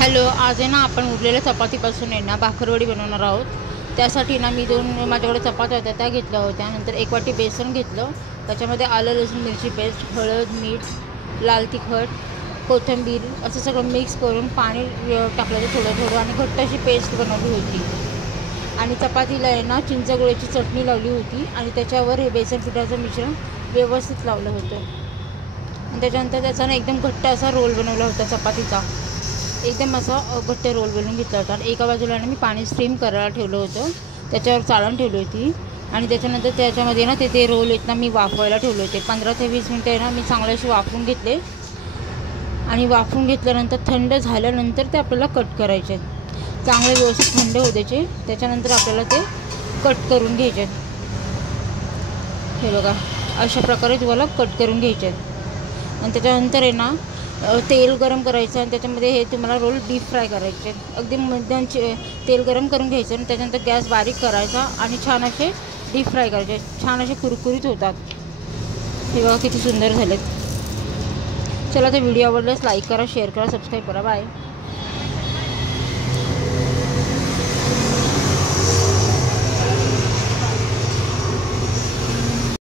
Hello, आज आहे ना आपण उरलेल्या चपातीपासून आहे ना भाकरवडी बनवणार आहोत. त्यासाठी ना मी माझ्याकडे चपात्या होत्या त्या घेतल्या होत्या. नंतर 1 वाटी बेसन घेतलं. त्याच्यामध्ये आलं, लसूण, मिरची पेस्ट, हळद, मीठ, लाल तिखट, कोथिंबीर असं सगळं मिक्स करून पाणी टाकलं थोडं थोडं आणि घट्ट अशी पेस्ट बनवली होती. आणि चपातीला आहे ना चिंचगुळ्याची चटणी लावली होती आणि त्याच्यावर हे बेसन पिठाचं मिश्रण व्यवस्थित लावलं होतं. आणि त्याच्यानंतर त्याचा ना एकदम घट्ट असा रोल बनवला होता चपातीचा. एकदम असा घट्ट रोल बनवून घेतला होता. आणि एका बाजूला ना मी पाणी स्टीम करायला ठेवलं होतं. त्याच्यावर चाळण ठेवली होती. आणि त्याच्यानंतर त्याच्यामध्ये ना ते रोल आहेत ना मी वाफवायला ठेवले होते. 15 ते 20 मिनटं आहे ना मी चांगले असे वाफवून घेतले. आणि वाफवून घेतल्यानंतर थंड झाल्यानंतर ते आपल्याला कट करायचे. चांगले व्यवस्थित थंड होऊ द्यायचे. त्याच्यानंतर आपल्याला ते कट करून घ्यायचे. हे बघा, अशा प्रकारे तुम्हाला कट करून घ्यायचे. आणि त्याच्यानंतर आहे ना तेल गरम करायचं आणि त्याच्यामध्ये हे तुम्हाला रोल डीप फ्राय करायचे. अगदी मध्यम तेल गरम करून घ्यायचं आणि त्याच्यानंतर गॅस बारीक करायचा आणि छान असे डीप फ्राय करायचे. छान असे कुरकुरीत होतात. हे बघा किती सुंदर झालेत. चला, तर व्हिडिओ आवडल्यास लाईक करा, शेअर करा, सबस्क्राईब करा. बाय.